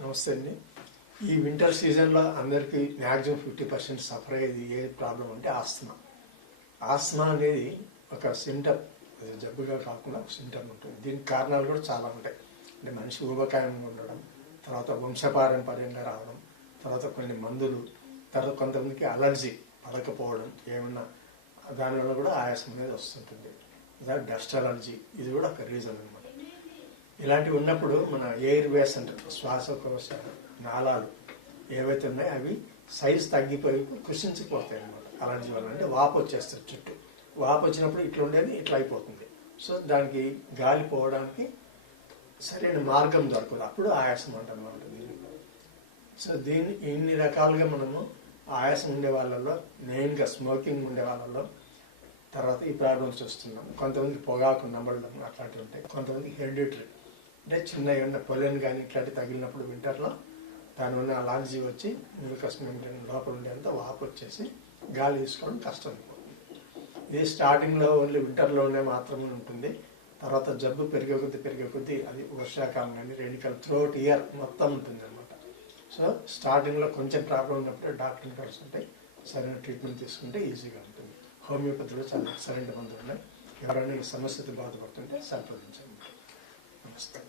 నమస్తే అండి. ఈ వింటర్ సీజన్లో అందరికీ మ్యాక్సిమం ఫిఫ్టీ పర్సెంట్ సఫర్ అయ్యేది ఏ ప్రాబ్లం అంటే ఆస్తమా. ఆస్తమా అనేది ఒక సింటమ్ జబ్బుగా కాకుండా ఒక సింటమ్ ఉంటుంది. దీనికి కారణాలు కూడా చాలా ఉంటాయి. అంటే మనిషి ఊబకాయంగా ఉండడం తర్వాత వంశపారంపర్యంగా రావడం తర్వాత కొన్ని మందులు తర్వాత కొంతమందికి అలర్జీ పడకపోవడం ఏమన్నా దానివల్ల కూడా ఆయాసం అనేది వస్తుంటుంది. డస్ట్ అలర్జీ ఇది కూడా ఒక రీజన్ అనమాట ఇలాంటివి ఉన్నప్పుడు మన ఎయిర్ వేస్ అంటారు శ్వాసకోశ నాళాలు ఏవైతే ఉన్నాయో అవి సైజ్ తగ్గిపోయి కృషించిపోతాయి అనమాట అలర్జీ వల్ల అంటే వాపు వచ్చేస్తుంది చుట్టూ. వాపు వచ్చినప్పుడు ఇట్లా ఉండేది ఇట్లా అయిపోతుంది. సో దానికి గాలి పోవడానికి సరైన మార్గం దొరకదు. అప్పుడు ఆయాసం అంటనమాట దీన్ని సో దీన్ని ఇన్ని రకాలుగా మనము ఆయాసం ఉండే వాళ్ళలో మెయిన్గా స్మోకింగ్ ఉండే వాళ్ళలో తర్వాత ఈ ప్రాబ్లమ్స్ వస్తున్నాం. కొంతమంది పొగాకు నమ్మడం అట్లాంటివి ఉంటాయి. కొంతమందికి హెరిడిటరీ. అంటే చిన్న ఏమన్నా పొలెన్ కానీ ఇట్లాంటి తగిలినప్పుడు వింటర్లో దానివల్ల అలర్జీ వచ్చి మ్యూకస్ లోపల ఉండేంత వాపు వచ్చేసి గాలి తీసుకోవడం కష్టం ఇది స్టార్టింగ్లో ఓన్లీ వింటర్లోనే మాత్రమే ఉంటుంది. తర్వాత జబ్బు పెరిగే కొద్దీ పెరిగే కొద్దీ అది వర్షాకాలం కానీ రెయినికల్ త్రోట్ ఇయర్ మొత్తం ఉంటుంది అనమాట సో స్టార్టింగ్లో కొంచెం ప్రాబ్లం ఉన్నప్పుడు డాక్టర్ని కలుసుకుంటే సరైన ట్రీట్మెంట్ తీసుకుంటే ఈజీగా ఉంటుంది. హోమియోపతిలో చాలా ఎక్సలెంట్ మందులు ఉన్నాయి. ఎవరైనా ఈ సమస్యతో బాధపడుతుంటే సంప్రదించండి. నమస్తే.